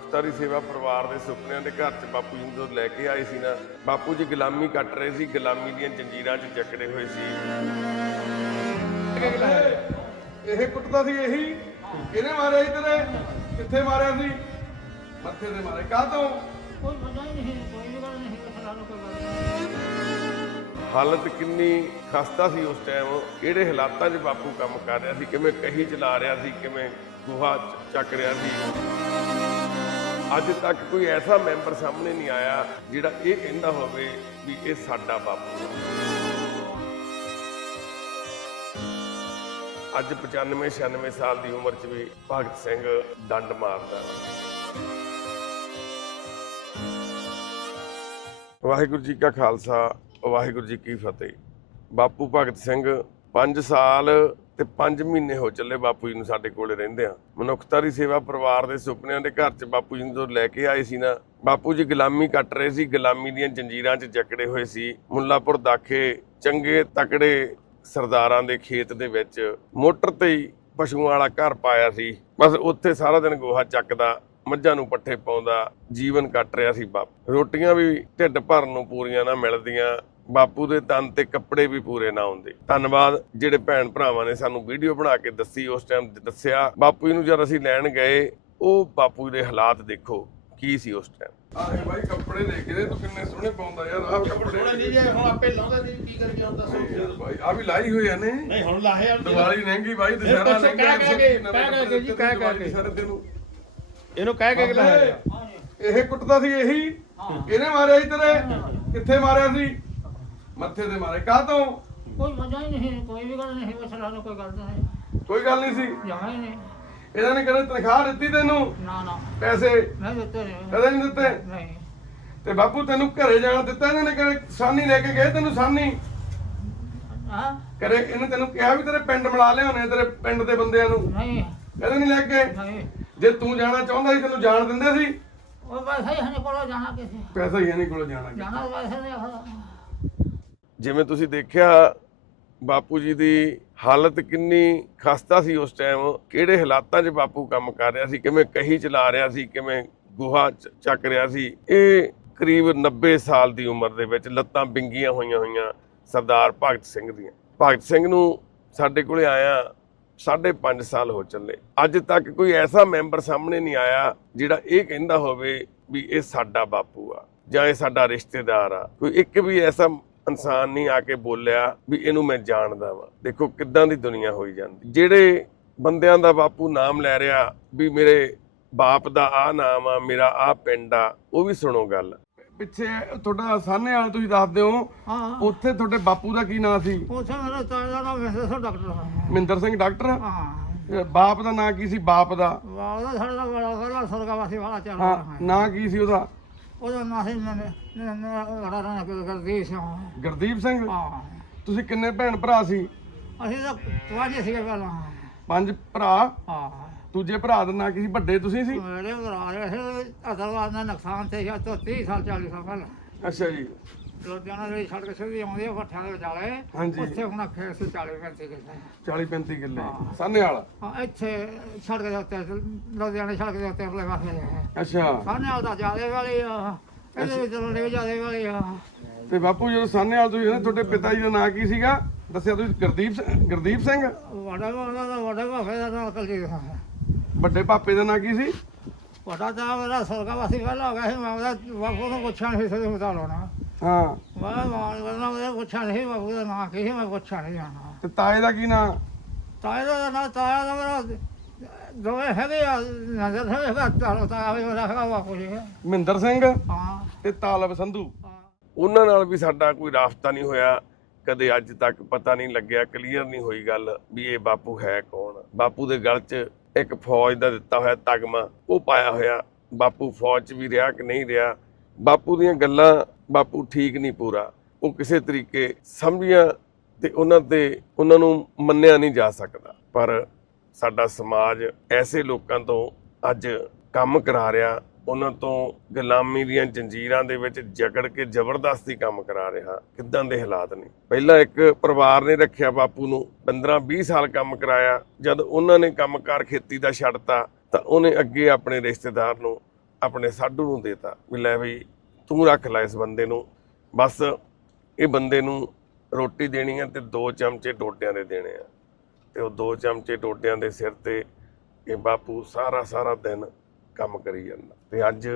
ਮਨੁੱਖਤਾ ਸੇਵਾ ਪਰਿਵਾਰ ਦੇ ਸੁਪਨਿਆਂ ਦੇ ਘਰ 'ਚ ਬਾਪੂ ਜੀ ਨੂੰ ਜਦੋਂ ਲੈ ਕੇ ਆਏ ਸੀ ਨਾ ਬਾਪੂ ਜੀ ਗੁਲਾਮੀ ਕੱਟ ਰਹੇ ਸੀ ਗੁਲਾਮੀ ਦੀਆਂ ਜੰਜੀਰਾਂ 'ਚ ਜਕੜੇ ਹੋਏ ਸੀ। ਇਹ ਕੁੱਟਦਾ ਸੀ ਇਹੀ ਕਿਹਨੇ ਮਾਰਿਆ ਸੀ ਤੇਰੇ ਕਿੱਥੇ ਮਾਰਿਆ ਸੀ? ਮੱਥੇ ਤੇ ਮਾਰੇ ਕਾਹ ਤੋਂ? ਕੋਈ ਪਤਾ ਨਹੀਂ ਕੋਈ ਗੱਲ ਨਹੀਂ। ਹਾਲਤ ਕਿੰਨੀ ਖਸਤਾ ਸੀ ਉਸ ਟਾਈਮ ਕਿਹੜੇ ਹਾਲਾਤਾਂ 'ਚ ਬਾਪੂ ਕੰਮ ਕਰ ਰਿਹਾ ਸੀ ਕਿਵੇਂ ਕਹੀ ਚਲਾ ਰਿਹਾ ਸੀ ਕਿਵੇਂ ਗੁਹਾ ਚ- ਚੱਕ ਰਿਹਾ ਸੀ। ਅੱਜ ਤੱਕ ਕੋਈ ਐਸਾ ਮੈਂਬਰ ਸਾਹਮਣੇ ਨਹੀਂ ਆਇਆ ਜਿਹੜਾ ਇਹ ਕਹਿੰਦਾ ਹੋਵੇ ਵੀ ਇਹ ਸਾਡਾ ਬਾਪੂ ਅੱਜ 95 96 ਸਾਲ ਦੀ ਉਮਰ 'ਚ ਵੀ ਭਗਤ ਸਿੰਘ ਡੰਡ ਮਾਰਦਾ। ਵਾਹਿਗੁਰੂ ਜੀ ਕਾ ਖਾਲਸਾ, ਵਾਹਿਗੁਰੂ ਜੀ ਕੀ ਫਤਿਹ। ਬਾਪੂ ਭਗਤ ਸਿੰਘ 5 ਸਾਲ ਤੇ 5 ਮਹੀਨੇ ਹੋ ਚੱਲੇ ਬਾਪੂ ਜੀ ਨੂੰ ਸਾਡੇ ਕੋਲੇ ਰਹਿੰਦੇ ਆ। ਮਨੁੱਖਤਾ ਦੀ ਸੇਵਾ ਪਰਿਵਾਰ ਦੇ ਸੁਪਨਿਆਂ ਦੇ ਘਰ 'ਚ ਬਾਪੂ ਜੀ ਨੂੰ ਜਦੋਂ ਲੈ ਕੇ ਆਏ ਸੀ ਨਾ, ਬਾਪੂ ਜੀ ਗੁਲਾਮੀ ਕੱਟ ਰਹੇ ਸੀ, ਗੁਲਾਮੀ ਦੀਆਂ ਜੰਜੀਰਾਂ 'ਚ ਜਕੜੇ ਹੋਏ ਸੀ। ਮੁੱਲਾਪੁਰ ਦਾਖੇ ਚੰਗੇ ਤਕੜੇ ਸਰਦਾਰਾਂ ਦੇ ਖੇਤ ਦੇ ਵਿੱਚ ਮੋਟਰ ਤੇ ਹੀ ਪਸ਼ੂਆਂ ਵਾਲਾ ਘਰ ਪਾਇਆ ਸੀ। ਬਸ ਉੱਥੇ ਸਾਰਾ ਦਿਨ ਗੋਹਾ ਚੱਕਦਾ, ਮੱਝਾਂ ਨੂੰ ਪੱਠੇ ਪਾਉਂਦਾ, ਜੀਵਨ ਕੱਟ ਰਿਹਾ ਸੀ ਬਾਪ। ਰੋਟੀਆਂ ਵੀ ਢਿੱਡ ਭਰਨ ਨੂੰ ਪੂਰੀਆਂ ਨਾ ਮਿਲਦੀਆਂ ਬਾਪੂ ਦੇ ਤਨ ਤੇ ਕੱਪੜੇ ਵੀ ਪੂਰੇ ਨਾ ਹੁੰਦੇ। ਧੰਨਵਾਦ ਜਿਹੜੇ ਭੈਣ ਭਰਾਵਾਂ ਨੇ ਸਾਨੂੰ ਵੀਡੀਓ ਬਣਾ ਕੇ ਦੱਸੀ ਉਸ ਟਾਈਮ ਦੱਸਿਆ। ਬਾਪੂ ਜੀ ਨੂੰ ਜਦ ਅਸੀਂ ਲੈਣ ਗਏ ਉਹ ਬਾਪੂ ਦੇ ਹਾਲਾਤ ਦੇਖੋ ਕੀ ਸੀ ਉਸ ਟਾਈਮ ਆਹ ਭਾਈ ਕੱਪੜੇ ਦੇਖ ਕੇ ਤੂੰ ਕਿੰਨੇ ਸੋਹਣੇ ਪਾਉਂਦਾ ਯਾਰ ਆਹ ਕੱਪੜੇ ਥੋੜਾ ਨਹੀਂ ਜੇ ਹੁਣ ਆਪੇ ਲਾਉਂਦੇ ਨਹੀਂ ਕੀ ਕਰਕੇ ਹੁਣ ਦੱਸੋ। ਯਾਰ ਭਾਈ ਆ ਵੀ ਲਾਈ ਹੋਈ ਆ ਨੇ। ਨਹੀਂ ਹੁਣ ਲਾਹੇ ਦੀਵਾਲੀ ਲਹਿੰਗੀ ਭਾਈ ਦੁਸਹਿਰਾ ਲਹਿੰਗਾ ਕਹਿ ਕਹਿ ਕੇ, ਕਹਿ ਕਹਿ ਕੇ ਜੀ, ਕਹਿ ਕਹਿ ਕੇ। ਸਾਰੇ ਤੈਨੂੰ। ਇਹਨੂੰ ਕਹਿ ਕੇ ਲਾਇਆ? ਇਹ ਕੁੱਟਦਾ ਸੀ ਇਹੀ ਕਿਹਨੇ ਮਾਰਿਆ ਸੀ ਤੇਰੇ ਕਿੱਥੇ ਮਾਰਿਆ ਸੀ? ਮੱਥੇ ਤੇ ਮਾਰੇ। ਕਾਹ ਤੋਂ? ਕੋਈ ਪਤਾ ਹੀ ਨਹੀਂ ਕੋਈ ਵੀ ਗੱਲ ਨਹੀਂ ਕਿਸੇ ਨਾਲ ਕੋਈ ਗੱਲ ਨਹੀਂ। ਕੋਈ ਗੱਲ ਨਹੀਂ ਸੀ? ਜਮਾ ਹੀ ਨਹੀਂ। ਇਹਨਾਂ ਨੇ ਕਦੇ ਤਨਖਾਹ ਦਿੱਤੀ ਤੈਨੂੰ? ਨਾ ਨਾ। ਪੈਸੇ? ਮੈਂ ਦਿੱਤੇ ਨਹੀਂ। ਕਦੇ ਨਹੀਂ ਦਿੱਤੇ? ਨਹੀਂ। ਤੇ ਬਾਪੂ ਤੈਨੂੰ ਘਰੇ ਜਾਣ ਦਿੱਤਾ ਇਹਨਾਂ ਨੇ? ਕਦੇ ਸਾਨੀ ਲੈ ਕੇ ਗਏ ਤੈਨੂੰ ਸਾਨੀ? ਹਾਂ। ਕਰੇ ਇਹਨੇ ਤੈਨੂੰ ਕਿਹਾ ਵੀ ਤੇਰੇ ਪਿੰਡ ਮਿਲਾ ਲਿਆਉਣੇ ਤੇਰੇ ਪਿੰਡ ਦੇ ਬੰਦਿਆਂ ਨੂੰ? ਨਹੀਂ। ਕਦੇ ਨਹੀਂ ਲੈ ਕੇ ਗਏ? ਨਹੀਂ। ਜੇ ਤੂੰ ਜਾਣਾ ਚਾਹੁੰਦਾ ਸੀ ਤੈਨੂੰ ਜਾਣ ਦਿੰਦੇ ਸੀ? ਉਹ ਵੈਸੇ ਹੀ ਹਨੇ ਕੋਲੋਂ ਜਾਣਾ ਕਿਸੇ। ਪੈਸਾ ਹੀ ਨਹੀਂ ਕੋਲ ਜਾਣਾ। ਜਾਣਾ ਵੈਸੇ ਨਹੀਂ ਆਖਦਾ ਜਿਵੇਂ ਤੁਸੀਂ ਦੇਖਿਆ, ਬਾਪੂ ਜੀ ਦੀ ਹਾਲਤ ਕਿੰਨੀ ਖਸਤਾ ਸੀ ਉਸ ਟਾਈਮ ਕਿਹੜੇ ਹਾਲਾਤਾਂ 'ਚ ਬਾਪੂ ਕੰਮ ਕਰ ਰਿਹਾ ਸੀ? ਕਿਵੇਂ ਕਹੀ ਚਲਾ ਰਿਹਾ ਸੀ? ਕਿਵੇਂ ਗੁਹਾ ਚ- ਚੱਕ ਰਿਹਾ ਸੀ? ਇਹ ਕਰੀਬ 90 ਸਾਲ ਦੀ ਉਮਰ ਦੇ ਵਿੱਚ ਲੱਤਾਂ ਬਿੰਗੀਆਂ ਹੋਈਆਂ ਹੋਈਆਂ ਸਰਦਾਰ ਭਗਤ ਸਿੰਘ ਦੀਆਂ। ਭਗਤ ਸਿੰਘ ਨੂੰ ਸਾਡੇ ਕੋਲੇ ਆਇਆ ਸਾਢੇ ਪੰਜ ਸਾਲ ਹੋ ਚੱਲੇ। ਅੱਜ ਤੱਕ ਕੋਈ ਐਸਾ ਮੈਂਬਰ ਸਾਹਮਣੇ ਨਹੀਂ ਆਇਆ ਜਿਹੜਾ ਇਹ ਕਹਿੰਦਾ ਹੋਵੇ ਵੀ ਇਹ ਸਾਡਾ ਬਾਪੂ ਆ ਜਾਂ ਇਹ ਸਾਡਾ ਰਿਸ਼ਤੇਦਾਰ ਆ। ਕੋਈ ਇੱਕ ਵੀ ਐਸਾ ਇਨਸਾਨ ਨਹੀਂ ਆ ਕੇ ਬੋਲਿਆ ਵੀ ਇਹਨੂੰ ਮੈਂ ਜਾਣਦਾ ਵਾਂ। ਦੇਖੋ ਕਿੱਦਾਂ ਦੀ ਦੁਨੀਆ ਹੋਈ ਜਾਂਦੀ। ਜਿਹੜੇ ਬੰਦਿਆਂ ਦਾ ਬਾਪੂ ਨਾਮ ਲੈ ਰਿਹਾ ਵੀ ਮੇਰੇ ਬਾਪ ਦਾ ਆ ਨਾਮ ਆ ਮੇਰਾ ਆ ਪਿੰਡ ਆ ਉਹ ਵੀ ਸੁਣੋ ਗੱਲ। ਪਿੱਛੇ ਤੁਹਾਡਾ ਸਾਹਨੇ ਵਾਲ ਤੁਸੀਂ ਦੱਸਦੇ ਹੋ ਹਾਂ। ਉੱਥੇ ਤੁਹਾਡੇ ਬਾਪੂ ਦਾ ਕੀ ਸੀ? ਮੇਰਾ ਦਾ ਨਾਮ ਵੈਸੇ ਸੋ ਡਾਕਟਰ ਮਹਿੰਦਰ ਸਿੰਘ ਡਾਕਟਰ? ਹਾਂ। ਬਾਪ ਦਾ ਨਾਂ ਕੀ ਸੀ? ਬਾਪ ਦਾ? ਵਾਲਾ ਸਾਡੇ ਦਾ ਬੜਾ ਬੜਾ ਸਰਗਵਾਸੀ ਵਾਲਾ ਚੱਲ ਹਾਂ ਹੈ ਨਾਂ ਕੀ ਸੀ ਉਹਦਾ? ਉਹਦਾ ਨਾਂ ਨੇ ਲੜਾ ਰਣਾ ਕਿ ਕਰਦੀ ਸੀ ਹਾਂ ਗੁਰਦੀਪ ਸਿੰਘ? ਹਾਂ। ਤੁਸੀਂ ਕਿੰਨੇ ਭੈਣ ਭਰਾ ਸੀ? ਅਸੀਂ ਤਾਂ ਤਵਾਜੇ ਸੀਗੇ ਪਹਿਲਾਂ। ਪੰਜ ਭਰਾ? ਹਾਂ। ਦੂਜੇ ਭਰਾ ਦਾ ਨਾਂ ਕੀ ਸੀ? ਵੱਡੇ ਤੁਸੀਂ ਸੀ? ਮੇਰੇ ਘਰ ਰਹੇ ਅਸਲਵਾਦ ਦਾ ਨੁਕਸਾਨ ਤੇ ਜਾਂ ਤੋਂ 30 ਸਾਲ 40 ਸਾਲ ਪਹਿਲਾਂ। ਅੱਛਾ ਜੀ। ਲੁਧਿਆਣਾ ਦੇ ਸੜਕ ਸਿੱਧੀ ਆਉਂਦੀ ਹੈ ਫੱਠਿਆਂ ਦੇ ਵਿਚਾਲੇ। ਹਾਂਜੀ। ਉੱਥੇ ਹੁਣ ਖੇਤ ਸੀ 40 35 ਕਿੱਲੇ। 40 35 ਕਿੱਲੇ। ਸਾਹਨੇ ਵਾਲਾ? ਹਾਂ ਇੱਥੇ ਸੜਕ ਦੇ ਉੱਤੇ ਲੁਧਿਆਣਾ ਸੜਕ ਦੇ ਉੱਤੇ ਅਗਲੇ ਪਾਸੇ ਹੈ ਅੱਛਾ। ਸਾਹਨੇ ਵਾਲ ਤਾਂ ਜਿਆਦੇ ਵਾਲੀ ਆ। ਇਹਦੇ ਵਿੱਚ ਰੋਡੇ ਜਿਆਦੇ ਵਾਲੀ ਆ। ਤੇ ਬਾਪੂ ਜਦੋਂ ਸਾਹਨੇ ਵਾਲ ਤੁਸੀਂ ਤੁਹਾਡੇ ਪਿਤਾ ਜੀ ਦਾ ਨਾਂ ਕੀ ਸੀਗਾ? ਦੱਸਿਆ ਤੁਸੀਂ ਗੁਰਦੀਪ ਸਿੰਘ- ਗੁਰਦੀਪ ਸਿੰਘ? ਵੱਡਾ ਵੱਡਾ ਦਾ ਵੱਡਾ ਭਾਫੇ ਦਾ ਨਾਲ ਕਲਜੀ ਦਾ ਵੱਡੇ ਪਾਪੇ ਦਾ ਨਾਂ ਕੀ ਸੀ? ਵੱਡਾ ਤਾਂ ਮੇਰਾ ਸਰਗਵਾਸੀ ਪਹਿਲਾਂ ਹੋ ਗਿਆ ਸੀ ਮੈਂ ਉਹਦਾ ਬਾਪੂ ਨੂੰ ਪੁੱਛਿਆ ਨਹੀਂ ਸੀ ਬਤਾ ਲੋਣਾ ਹਾਂ। ਮੈਂ ਮਾਂ ਕਹਿੰਦਾ ਮੈਂ ਪੁੱਛਿਆ ਨਹੀਂ ਬਾਪੂ ਦਾ ਨਾਂ ਕੀ ਸੀ ਮੈਂ ਪੁੱਛਿਆ ਨਹੀਂ ਜਾਣਾ। ਤੇ ਤਾਏ ਦਾ ਕੀ ਨਾਂ? ਤਾਇਆ ਦਾ ਨਾਂ ਤਾਇਆ ਦਾ ਮੇਰਾ ਦੋਵੇਂ ਹੈਗੇ ਆ ਨਜ਼ਰ ਹੈਗੇ ਬਸ ਤਾਲੋ ਤਾਇਆ ਵੀ ਮੇਰਾ ਹੈਗਾ ਬਾਪੂ ਜੀ ਮਹਿੰਦਰ ਸਿੰਘ ਹਾਂ। ਤੇ ਤਾਲਬ ਸੰਧੂ। ਹਾਂ। ਉਹਨਾਂ ਨਾਲ ਵੀ ਸਾਡਾ ਕੋਈ ਰਾਫਤਾ ਨਹੀਂ ਹੋਇਆ ਕਦੇ ਅੱਜ ਤੱਕ ਪਤਾ ਨਹੀਂ ਲੱਗਿਆ ਕਲੀਅਰ ਨਹੀਂ ਹੋਈ ਗੱਲ ਵੀ ਇਹ ਬਾਪੂ ਹੈ ਕੌਣ। ਬਾਪੂ ਦੇ ਗਲ 'ਚ ਇੱਕ ਫੌਜ ਦਾ ਦਿੱਤਾ ਹੋਇਆ ਤਗਮਾ ਉਹ ਪਾਇਆ ਹੋਇਆ। ਬਾਪੂ ਫੌਜ 'ਚ ਵੀ ਰਿਹਾ ਕਿ ਨਹੀਂ ਰਿਹਾ। ਬਾਪੂ ਦੀਆਂ ਗੱਲਾਂ ਬਾਪੂ ਠੀਕ ਨਹੀਂ ਪੂਰਾ। ਉਹ ਕਿਸੇ ਤਰੀਕੇ ਸਮਝੀਆਂ ਤੇ ਉਹਨਾਂ ਤੇ ਉਹਨਾਂ ਨੂੰ ਮੰਨਿਆ ਨਹੀਂ ਜਾ ਸਕਦਾ। ਪਰ ਸਾਡਾ ਸਮਾਜ ਐਸੇ ਲੋਕਾਂ ਤੋਂ ਅੱਜ ਕੰਮ ਕਰਾ ਰਿਹਾ, ਉਹਨਾਂ ਤੋਂ ਗੁਲਾਮੀ ਦੀਆਂ ਜੰਜੀਰਾਂ ਦੇ ਵਿੱਚ ਜਕੜ ਕੇ ਜ਼ਬਰਦਸਤੀ ਕੰਮ ਕਰਾ ਰਿਹਾ, ਕਿੱਦਾਂ ਦੇ ਹਾਲਾਤ ਨੇ? ਪਹਿਲਾਂ ਇੱਕ ਪਰਿਵਾਰ ਨੇ ਰੱਖਿਆ ਬਾਪੂ ਨੂੰ 15 20 ਸਾਲ ਕੰਮ ਕਰਾਇਆ। ਜਦ ਉਹਨਾਂ ਨੇ ਕੰਮਕਾਰ ਖੇਤੀ ਦਾ ਛੱਡਤਾ, ਤਾਂ ਉਹਨੇ ਅੱਗੇ ਆਪਣੇ ਰਿਸ਼ਤੇਦਾਰ ਨੂੰ, ਆਪਣੇ ਸਾਡੂ ਨੂੰ ਦੇਤਾ। ਵੀ ਲੈ ਵੀ ਤੂੰ ਰੱਖ ਲੈ ਇਸ ਬੰਦੇ ਨੂੰ। ਬਸ ਇਹ ਬੰਦੇ ਨੂੰ ਰੋਟੀ ਦੇਣੀ ਹੈ ਤੇ ਦੋ ਚਮਚੇ ਡੋਡਿਆਂ ਦੇ ਦੇਣੇ ਆ। ਤੇ ਉਹ ਦੋ ਚਮਚੇ ਡੋਡਿਆਂ ਦੇ ਸਿਰ ਤੇ ਇਹ ਬਾਪੂ ਸਾਰਾ ਸਾਰਾ ਦਿਨ ਕੰਮ ਕਰੀ ਜਾਂਦਾ। ਤੇ ਅੱਜ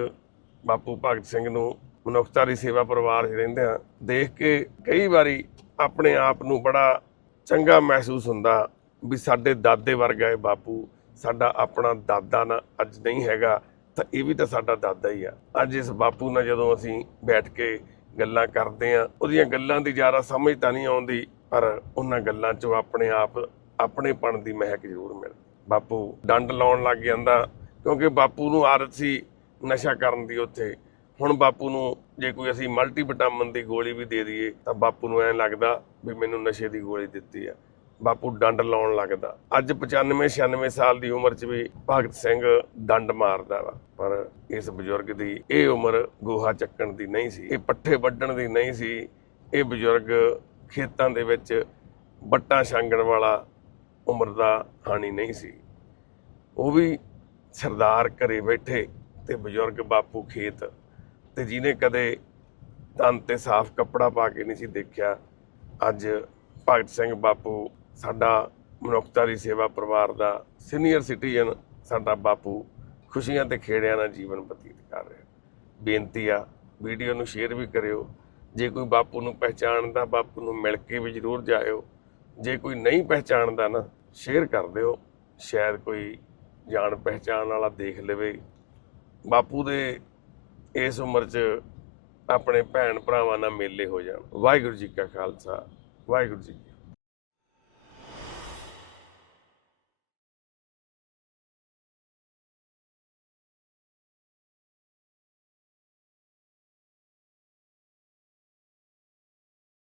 ਬਾਪੂ ਭਗਤ ਸਿੰਘ ਨੂੰ ਮਨੁੱਖਤਾ ਦੀ ਸੇਵਾ ਪਰਿਵਾਰ 'ਚ ਰਹਿੰਦੇ ਆ। ਦੇਖ ਕੇ ਕਈ ਵਾਰੀ ਆਪਣੇ ਆਪ ਨੂੰ ਬੜਾ ਚੰਗਾ ਮਹਿਸੂਸ ਹੁੰਦਾ ਵੀ ਸਾਡੇ ਦਾਦੇ ਵਰਗਾ ਇਹ ਬਾਪੂ ਸਾਡਾ ਆਪਣਾ ਦਾਦਾ ਨਾ ਅੱਜ ਨਹੀਂ ਹੈਗਾ। ਤਾਂ ਇਹ ਵੀ ਤਾਂ ਸਾਡਾ ਦਾਦਾ ਹੀ ਆ। ਅੱਜ ਇਸ ਬਾਪੂ ਨਾਲ ਜਦੋਂ ਅਸੀਂ ਬੈਠ ਕੇ ਗੱਲਾਂ ਕਰਦੇ ਆ ਉਹਦੀਆਂ ਗੱਲਾਂ ਦੀ ਜ਼ਿਆਦਾ ਸਮਝ ਤਾਂ ਨਹੀਂ ਆਉਂਦੀ, ਪਰ ਉਹਨਾਂ ਗੱਲਾਂ 'ਚੋਂ ਆਪਣੇ ਆਪ, ਆਪਣੇਪਣ ਦੀ ਮਹਿਕ ਜ਼ਰੂਰ ਮਿਲਦੀ ਬਾਪੂ ਡੰਡ ਲਾਉਣ ਲੱਗ ਜਾਂਦਾ, ਕਿਉਂਕਿ ਬਾਪੂ ਨੂੰ ਆਦਤ ਸੀ ਨਸ਼ਾ ਕਰਨ ਦੀ ਉੱਥੇ। ਹੁਣ ਬਾਪੂ ਨੂੰ ਜੇ ਕੋਈ ਅਸੀਂ ਮਲਟੀ ਵਿਟਾਮਿਨ ਦੀ ਗੋਲੀ ਵੀ ਦੇ ਦਈਏ, ਤਾਂ ਬਾਪੂ ਨੂੰ ਐਂ ਲੱਗਦਾ ਵੀ ਮੈਨੂੰ ਨਸ਼ੇ ਦੀ ਗੋਲੀ ਦਿੱਤੀ ਆ। ਬਾਪੂ ਡੰਡ ਲਾਉਣ ਲੱਗਦਾ। ਅੱਜ 95 96 ਸਾਲ ਦੀ ਉਮਰ 'ਚ ਵੀ ਭਗਤ ਸਿੰਘ ਡੰਡ ਮਾਰਦਾ ਵਾ। ਪਰ ਇਸ ਬਜ਼ੁਰਗ ਦੀ ਇਹ ਉਮਰ ਗੋਹਾ ਚੱਕਣ ਦੀ ਨਹੀਂ ਸੀ। ਇਹ ਪੱਠੇ ਵੱਢਣ ਦੀ ਨਹੀਂ ਸੀ। ਇਹ ਬਜ਼ੁਰਗ ਖੇਤਾਂ ਦੇ ਵਿੱਚ ਬੱਟਾਂ ਛਾਂਗਣ ਵਾਲਾ ਉਮਰ ਦਾ ਹਾਣੀ ਨਹੀਂ ਸੀ। ਉਹ ਵੀ ਸਰਦਾਰ ਘਰੇ ਬੈਠੇ ਤੇ ਬਜ਼ੁਰਗ ਬਾਪੂ ਖੇਤ ਤੇ ਜਿਹਨੇ ਕਦੇ ਤਨ ਤੇ ਸਾਫ਼ ਕੱਪੜਾ ਪਾ ਕੇ ਨਹੀਂ ਸੀ ਦੇਖਿਆ, ਅੱਜ ਭਗਤ ਸਿੰਘ ਬਾਪੂ ਸਾਡਾ ਮਨੁੱਖਤਾ ਦੀ ਸੇਵਾ ਪਰਿਵਾਰ ਦਾ ਸੀਨੀਅਰ ਸਿਟੀਜ਼ਨ ਸਾਡਾ ਬਾਪੂ ਖੁਸ਼ੀਆਂ ਤੇ ਖੇੜਿਆਂ ਨਾਲ ਜੀਵਨ ਬਤੀਤ ਕਰ ਰਿਹਾ। ਬੇਨਤੀ ਆ, ਵੀਡੀਓ ਨੂੰ ਸ਼ੇਅਰ ਵੀ ਕਰਿਓ। ਜੇ ਕੋਈ ਬਾਪੂ ਨੂੰ ਪਹਿਚਾਣਦਾ, ਬਾਪੂ ਨੂੰ ਮਿਲ ਕੇ ਵੀ ਜ਼ਰੂਰ ਜਾਇਓ। ਜੇ ਕੋਈ ਨਹੀਂ ਪਹਿਚਾਣਦਾ ਨਾ, ਸ਼ੇਅਰ ਕਰ ਦਿਓ। ਸ਼ਾਇਦ ਕੋਈ ਜਾਣ ਪਹਿਚਾਣ ਵਾਲਾ ਦੇਖ ਲਵੇ। ਬਾਪੂ ਦੇ ਇਸ ਉਮਰ 'ਚ ਆਪਣੇ ਭੈਣ ਭਰਾਵਾਂ ਨਾਲ ਮੇਲੇ ਹੋ ਜਾਣ। ਵਾਹਿਗੁਰੂ ਜੀ ਕਾ ਖਾਲਸਾ, ਵਾਹਿਗੁਰੂ ਜੀ